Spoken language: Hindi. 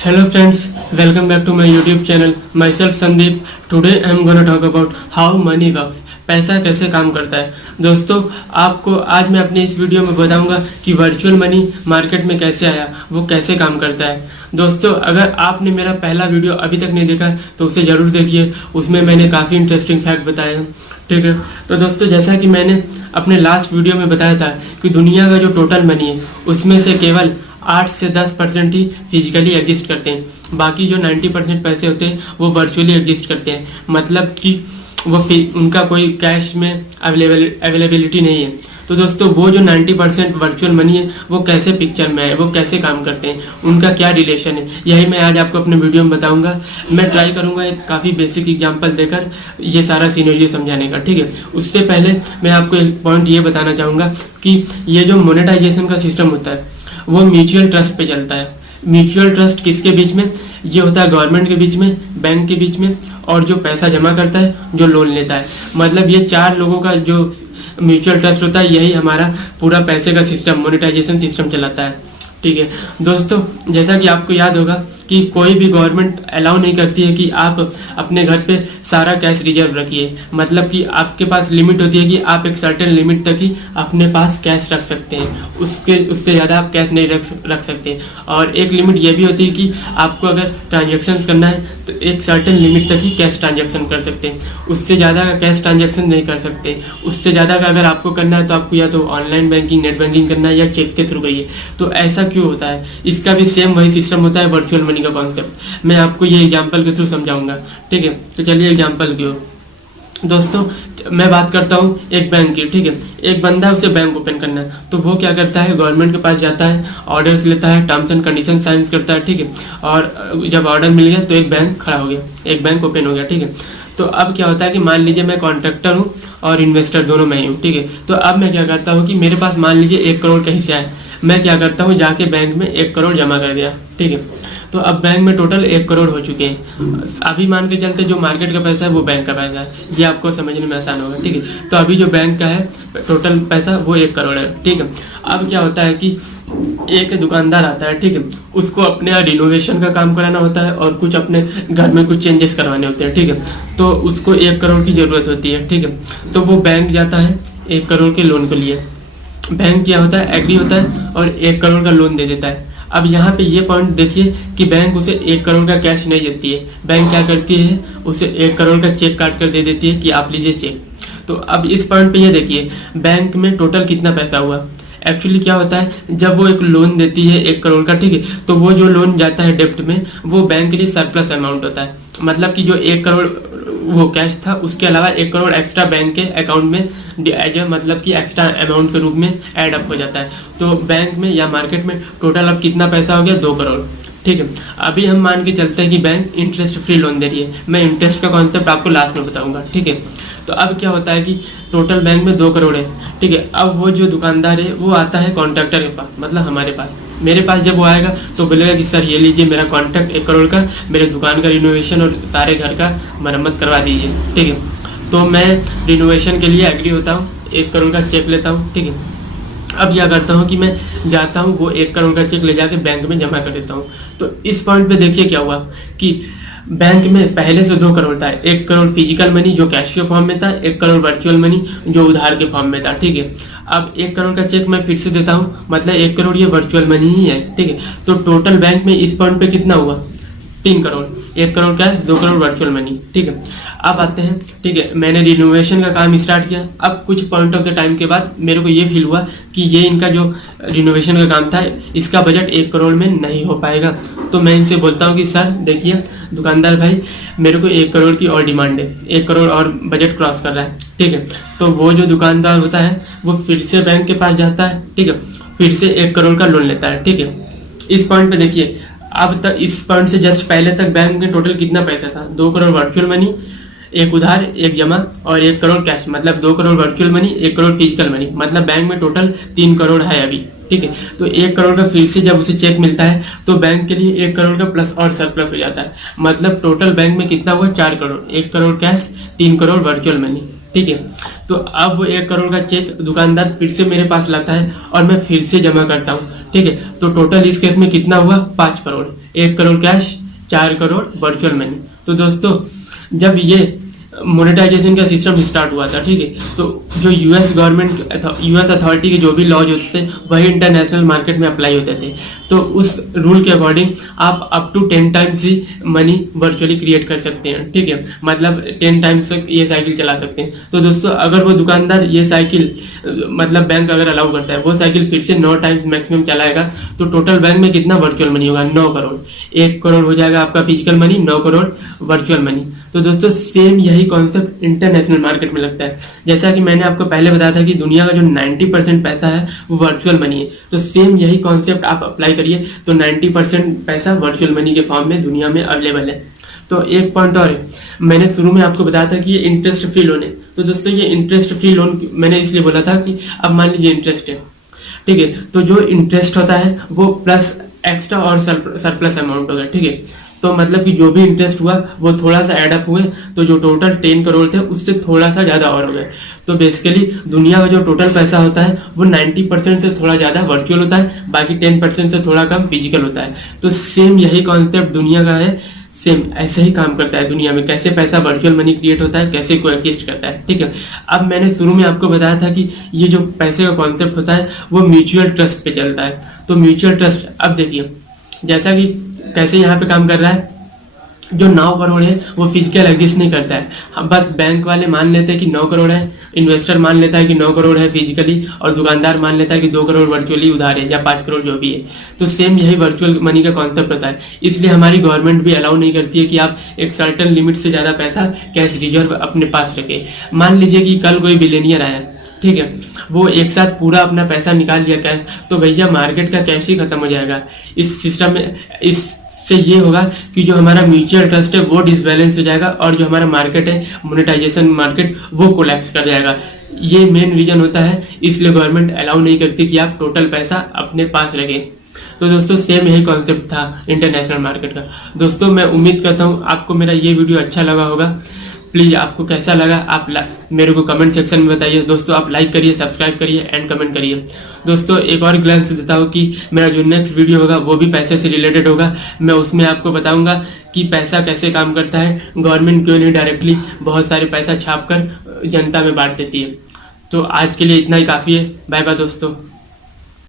Hello friends, welcome back to my YouTube channel. Myself Sandeep. Today I am gonna talk about how money works. पैसा कैसे काम करता है। दोस्तों, आपको आज मैं अपने इस वीडियो में बताऊंगा कि वर्चुअल मनी मार्केट में कैसे आया, वो कैसे काम करता है। दोस्तों, अगर आपने मेरा पहला वीडियो अभी तक नहीं देखा तो उसे जरूर देखिए, उसमें मैंने काफ़ी इंटरेस्टिंग फैक्ट बताए हैं। ठीक है, तो दोस्तों जैसा कि मैंने अपने लास्ट वीडियो में बताया था कि दुनिया का जो टोटल मनी है उसमें से केवल 8 से 10% ही फिजिकली एग्जिस्ट करते हैं, बाकी जो 90% पैसे होते हैं वो वर्चुअली एग्जिस्ट करते हैं। मतलब कि वो उनका कोई कैश में अवेलेबिलिटी नहीं है। तो दोस्तों, वो जो 90% वर्चुअल मनी है वो कैसे पिक्चर में है, वो कैसे काम करते हैं, उनका क्या रिलेशन है, यही मैं आज आपको अपने वीडियो में बताऊंगा। मैं ट्राई करूंगा एक काफ़ी बेसिक एग्जांपल देकर ये सारा सिनेरियो समझाने का। ठीक है, उससे पहले मैं आपको एक पॉइंट ये बताना चाहूँगा कि ये जो मोनेटाइजेशन का सिस्टम होता है वो म्यूचुअल ट्रस्ट पे चलता है। म्यूचुअल ट्रस्ट किसके बीच में? ये होता है गवर्नमेंट के बीच में, बैंक के बीच में, और जो पैसा जमा करता है, जो लोन लेता है। मतलब ये चार लोगों का जो म्यूचुअल ट्रस्ट होता है, यही हमारा पूरा पैसे का सिस्टम, मोनेटाइजेशन सिस्टम चलाता है। ठीक है दोस्तों, जैसा कि आपको याद होगा कि कोई भी गवर्नमेंट अलाउ नहीं करती है कि आप अपने घर पे सारा कैश रिजर्व रखिए। मतलब कि आपके पास लिमिट होती है कि आप एक सर्टेन लिमिट तक ही अपने पास कैश रख सकते हैं, उससे ज़्यादा आप कैश नहीं रख सकते। और एक लिमिट ये भी होती है कि आपको अगर ट्रांजेक्शन्स करना है तो एक सर्टेन लिमिट तक ही कैश ट्रांजेक्शन कर सकते हैं, उससे ज़्यादा का कैश ट्रांजेक्शन नहीं कर सकते। उससे ज़्यादा का अगर आपको करना है तो आपको या तो ऑनलाइन बैंकिंग, नेट बैंकिंग करना है या चेक के थ्रू करिए। तो ऐसा क्यों होता है? इसका भी सेम वही सिस्टम होता है वर्चुअल मनी का कॉन्सेप्ट। मैं आपको ये एग्जांपल के थ्रू समझाऊंगा। ठीक है, तो चलिए एग्जांपल की ओर। दोस्तों, मैं बात करता हूँ एक बैंक की। ठीक है, एक बंदा उसे बैंक ओपन करना है तो वो क्या करता है, गवर्नमेंट के पास जाता है, ऑर्डर्स लेता है, टर्म्स एंड कंडीशन साइन करता है। ठीक है, और जब ऑर्डर मिल गया तो एक बैंक खड़ा हो गया, एक बैंक ओपन हो गया। ठीक है, तो अब क्या होता है कि मान लीजिए मैं कॉन्ट्रैक्टर हूँ और इन्वेस्टर दोनों मैं ही हूँ। ठीक है, तो अब मैं क्या करता हूँ कि मेरे पास मान लीजिए 1 करोड़ का हिस्सा है। मैं क्या करता हूँ, जाके बैंक में 1 करोड़ जमा कर दिया। ठीक है, तो अब बैंक में टोटल 1 करोड़ हो चुके हैं। अभी मान के चलते जो मार्केट का पैसा है वो बैंक का पैसा है, ये आपको समझने में आसान होगा। ठीक है, तो अभी जो बैंक का है टोटल पैसा वो 1 करोड़ है। ठीक है, अब क्या होता है कि एक दुकानदार आता है। ठीक है, उसको अपने रिनोवेशन का काम कराना होता है और कुछ अपने घर में कुछ चेंजेस करवाने होते हैं। ठीक है, तो उसको 1 करोड़ की ज़रूरत होती है। ठीक है, तो वो बैंक जाता है 1 करोड़ के लोन के लिए। बैंक क्या होता है, एग्री होता है और 1 करोड़ का लोन दे देता है। अब यहाँ पे ये पॉइंट देखिए कि बैंक उसे 1 करोड़ का कैश नहीं देती है। बैंक क्या करती है, उसे 1 करोड़ का चेक काट कर दे देती है कि आप लीजिए चेक। तो अब इस पॉइंट पे ये देखिए बैंक में टोटल कितना पैसा हुआ। एक्चुअली क्या होता है, जब वो एक लोन देती है 1 करोड़ का, ठीक है, तो वो जो लोन जाता है डेप्ट में, वो बैंक के लिए सरप्लस अमाउंट होता है। मतलब कि जो 1 करोड़ वो कैश था उसके अलावा 1 करोड़ एक्स्ट्रा बैंक के अकाउंट में एज मतलब कि एक्स्ट्रा अमाउंट के रूप में ऐड अप हो जाता है। तो बैंक में या मार्केट में टोटल अब कितना पैसा हो गया, 2 करोड़। ठीक है, अभी हम मान के चलते हैं कि बैंक इंटरेस्ट फ्री लोन दे रही है। मैं इंटरेस्ट का कॉन्सेप्ट आपको लास्ट में बताऊंगा। ठीक है, तो अब क्या होता है कि टोटल बैंक में 2 करोड़ है। ठीक है, अब वो जो दुकानदार है वो आता है कॉन्ट्रैक्टर के पास, मतलब हमारे पास, मेरे पास जब वो आएगा तो बोलेगा कि सर ये लीजिए मेरा कॉन्ट्रैक्ट 1 करोड़ का, मेरे दुकान का रिनोवेशन और सारे घर का मरम्मत करवा दीजिए। ठीक है, तो मैं रिनोवेशन के लिए एग्री होता हूँ, 1 करोड़ का चेक लेता हूँ। ठीक है, अब क्या करता हूँ कि मैं जाता हूँ वो 1 करोड़ का चेक ले जाके बैंक में जमा कर देता हूँ। तो इस पॉइंट पे देखिए क्या हुआ कि बैंक में पहले से 2 करोड़ था। 1 करोड़ फिजिकल मनी जो कैश के फॉर्म में था, 1 करोड़ वर्चुअल मनी जो उधार के फॉर्म में था। ठीक है, अब 1 करोड़ का चेक मैं फिर से देता हूँ, मतलब 1 करोड़ ये वर्चुअल मनी ही है। ठीक है, तो टोटल बैंक में इस पॉइंट पे कितना हुआ, 3 crore. 1 crore cash, 2 crore virtual money. ठीक है, अब आते हैं। ठीक है, मैंने रिनोवेशन का काम स्टार्ट किया। अब कुछ पॉइंट ऑफ द टाइम के बाद मेरे को ये फील हुआ कि ये इनका जो रिनोवेशन का काम था इसका बजट 1 करोड़ में नहीं हो पाएगा। तो मैं इनसे बोलता हूँ कि सर देखिए दुकानदार भाई, मेरे को 1 करोड़ की और डिमांड है, 1 करोड़ और बजट क्रॉस कर रहा है। ठीक है, तो वो जो दुकानदार होता है वो फिर से बैंक के पास जाता है। ठीक है, फिर से 1 करोड़ का लोन लेता है। ठीक है, इस पॉइंट पे देखिए, अब तक इस पॉइंट से जस्ट पहले तक बैंक में टोटल कितना पैसा था, 2 करोड़ वर्चुअल मनी, 1 उधार, 1 जमा और 1 करोड़ कैश। मतलब 2 crore virtual money, 1 crore physical money, मतलब बैंक में टोटल 3 करोड़ है अभी। ठीक है, तो 1 करोड़ का फिर से जब उसे चेक मिलता है तो बैंक के लिए 1 करोड़ का प्लस और सरप्लस हो जाता है। मतलब टोटल बैंक में कितना हुआ, 4 crore, 1 crore cash, 3 crore virtual money. ठीक है, तो अब वो 1 करोड़ का चेक दुकानदार फिर से मेरे पास लाता है और मैं फिर से जमा करता हूँ। ठीक है। तो टोटल इस केस में कितना हुआ, 5 crore, 1 crore cash, 4 crore virtual money. तो दोस्तों जब ये मोनेटाइजेशन का सिस्टम स्टार्ट हुआ था, ठीक है, तो जो यूएस गवर्नमेंट, यूएस अथॉरिटी के जो भी लॉज होते थे वही इंटरनेशनल मार्केट में अप्लाई होते थे। तो उस रूल के अकॉर्डिंग आप अप टू 10 टाइम्स ही मनी वर्चुअली क्रिएट कर सकते हैं, ठीक है, मतलब 10 टाइम्स तक ये साइकिल चला सकते हैं। तो दोस्तों अगर वो दुकानदार ये साइकिल, मतलब बैंक अगर अलाउ करता है, वो साइकिल फिर से 9 टाइम्स मैक्सिमम चलाएगा, तो टोटल बैंक में कितना वर्चुअल मनी होगा, 9 करोड़। 1 करोड़ हो जाएगा आपका physical money, 9 crore virtual money. तो दोस्तों सेम यही कॉन्सेप्ट इंटरनेशनल मार्केट में लगता है। जैसा कि मैंने आपको पहले बताया था कि दुनिया का जो 90% पैसा है वो वर्चुअल मनी है, तो सेम यही कॉन्सेप्ट आप अप्लाई करिए, तो 90% पैसा वर्चुअल मनी के फॉर्म में दुनिया में अवेलेबल है। तो एक पॉइंट और है, मैंने शुरू में आपको बताया था कि ये इंटरेस्ट फ्री लोन है। तो दोस्तों ये इंटरेस्ट फ्री लोन मैंने इसलिए बोला था कि अब मान लीजिए इंटरेस्ट है, ठीक है, तो जो इंटरेस्ट होता है वो प्लस एक्स्ट्रा और सरप्लस अमाउंट होगा, ठीक है। तो मतलब कि जो भी इंटरेस्ट हुआ वो थोड़ा सा एडअप हुए, तो जो टोटल 10 करोड़ थे उससे थोड़ा सा ज्यादा और हो गए। तो बेसिकली दुनिया का जो टोटल पैसा होता है वो 90% से थोड़ा ज्यादा वर्चुअल होता है, बाकी 10% से थोड़ा कम फिजिकल होता है। तो सेम यही कॉन्सेप्ट दुनिया का है, सेम ऐसे ही काम करता है दुनिया में, कैसे पैसा वर्चुअल मनी क्रिएट होता है, कैसे कोएक्सिस्ट करता है, ठीक है। अब मैंने शुरू में आपको बताया था कि ये जो पैसे का कॉन्सेप्ट होता है वो म्यूचुअल ट्रस्ट पे चलता है। तो म्यूचुअल ट्रस्ट, अब देखिए जैसा कि कैसे यहाँ पे काम कर रहा है, जो 9 करोड़ है वो फिजिकल एग्जिस्ट नहीं करता है, हम बस बैंक वाले मान लेते हैं कि 9 करोड़ है, इन्वेस्टर मान लेता है कि 9 करोड़ है फिजिकली, और दुकानदार मान लेता है कि 2 करोड़ वर्चुअली उधार है, या 5 करोड़ जो भी है। तो सेम यही वर्चुअल मनी का कॉन्सेप्ट होता है। इसलिए हमारी गवर्नमेंट भी अलाउ नहीं करती है कि आप एक सर्टेन लिमिट से ज्यादा पैसा कैश रिजर्व अपने पास रखें। मान लीजिए कि कल कोई बिलियनियर आया, ठीक है, वो एक साथ पूरा अपना पैसा निकाल लिया कैश, तो भैया मार्केट का कैश ही खत्म हो जाएगा। इस सिस्टम में इससे ये होगा कि जो हमारा म्यूचुअल ट्रस्ट है वो डिसबैलेंस हो जाएगा, और जो हमारा मार्केट है मोनेटाइजेशन मार्केट वो कोलैप्स कर जाएगा। ये मेन रीजन होता है, इसलिए गवर्नमेंट अलाउ नहीं करती कि आप टोटल पैसा अपने पास रखें। तो दोस्तों सेम यही कॉन्सेप्ट था इंटरनेशनल मार्केट का। दोस्तों मैं उम्मीद करता हूँ आपको मेरा ये वीडियो अच्छा लगा होगा। प्लीज़ आपको कैसा लगा आप मेरे को कमेंट सेक्शन में बताइए। दोस्तों आप लाइक करिए, सब्सक्राइब करिए एंड कमेंट करिए। दोस्तों एक और ग्लैंस देता हूँ कि मेरा जो नेक्स्ट वीडियो होगा वो भी पैसे से रिलेटेड होगा। मैं उसमें आपको बताऊंगा कि पैसा कैसे काम करता है, गवर्नमेंट क्यों नहीं डायरेक्टली बहुत सारे पैसा छाप कर जनता में बांट देती है। तो आज के लिए इतना ही काफ़ी है। बाय बाय दोस्तों।